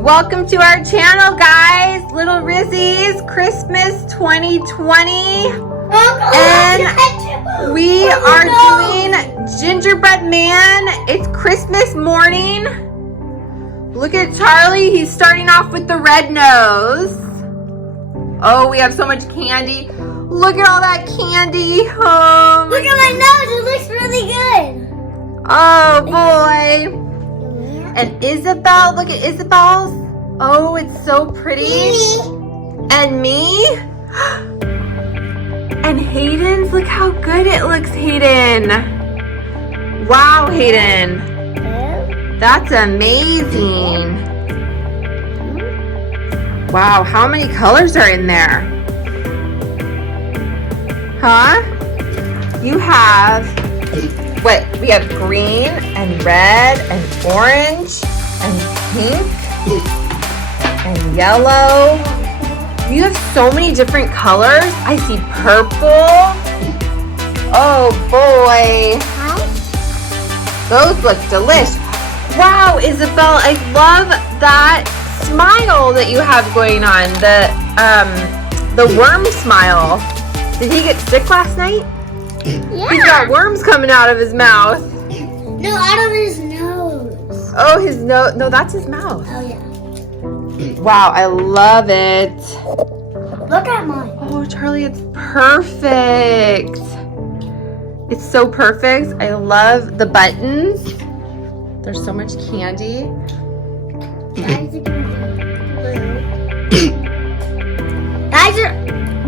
Welcome to our channel, guys. Little Rizzy's Christmas 2020. And we are doing Gingerbread Man. It's Christmas morning. Look at Charlie. He's starting off with the red nose. Oh, we have so much candy. Look at all that candy. Look at my nose. It looks really good. Oh, boy. And Isabel, look at Isabel's. Oh, it's so pretty. And me. And Hayden's, look how good it looks, Hayden. Wow, Hayden. That's amazing. Wow, how many colors are in there? Huh? You have, what? We have green and red and orange and pink and yellow. You have so many different colors. I see purple. Oh boy. Those look delicious. Wow, Isabel, I love that smile that you have going on. The worm smile. Did he get sick last night? Yeah. He's got worms coming out of his mouth. No, out of his nose. Oh, his nose. No, that's his mouth. Oh, yeah. Wow, I love it. Look at mine. Oh, Charlie, it's perfect. It's so perfect. I love the buttons. There's so much candy. Guys,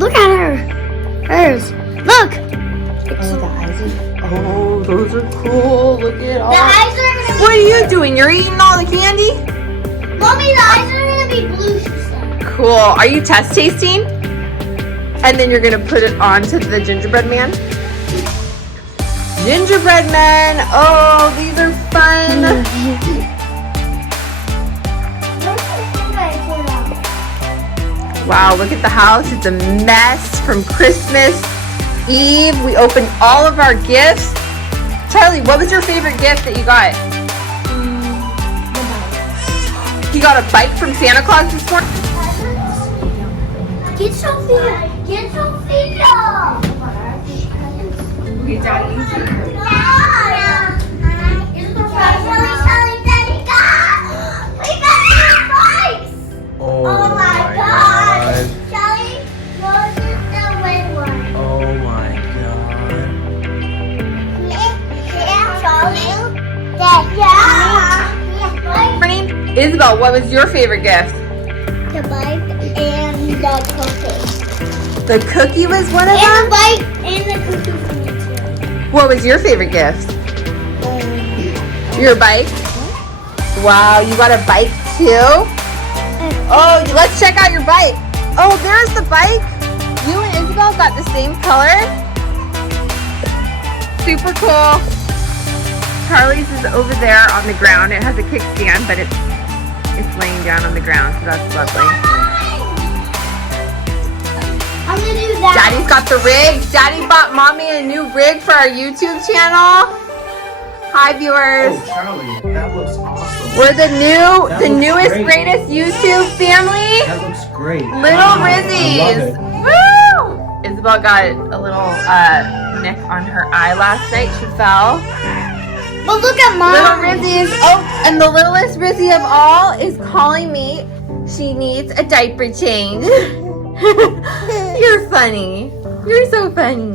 look at her. Hers. Look. Oh, the eyes are. Oh, those are cool. Look at all. The eyes are gonna be. What are you doing? You're eating all the candy? Mommy, the eyes are gonna be blue, she said. Cool. Are you test tasting? And then you're gonna put it onto the gingerbread man? Gingerbread man. Oh, these are fun. Wow, look at the house. It's a mess from Christmas Eve. We opened all of our gifts. Charlie, what was your favorite gift that you got? He got a bike from Santa Claus this morning. Get Sophia. Get Sophia. Okay, Daddy. Oh my gosh! Shelly, yours is the red one. Oh my god. Yeah, Charlie. Yeah. Morning. Isabel, what was your favorite gift? The bike and the cookie. The cookie was one of And the them? bike and the cookie for me too. What was your favorite gift? Your bike? Wow, you got a bike too? Oh, let's check out your bike. Oh, there's the bike. You and Isabel got the same color. Super cool. Charlie's is over there on the ground. It has a kickstand, but it's laying down on the ground, so that's lovely. I'm gonna do that. Daddy's got the rig. Daddy bought Mommy a new rig for our YouTube channel. Hi, viewers. Oh, Charlie, that looks awesome. We're the That looks newest, great. greatest YouTube family. That looks great. Little I love Rizzy's. it. Woo! Isabel got a little nick on her eye last night. She fell. But look at mine. Little Rizzy's. Oh, and the littlest Rizzy of all is calling me. She needs a diaper change. You're funny. You're so funny.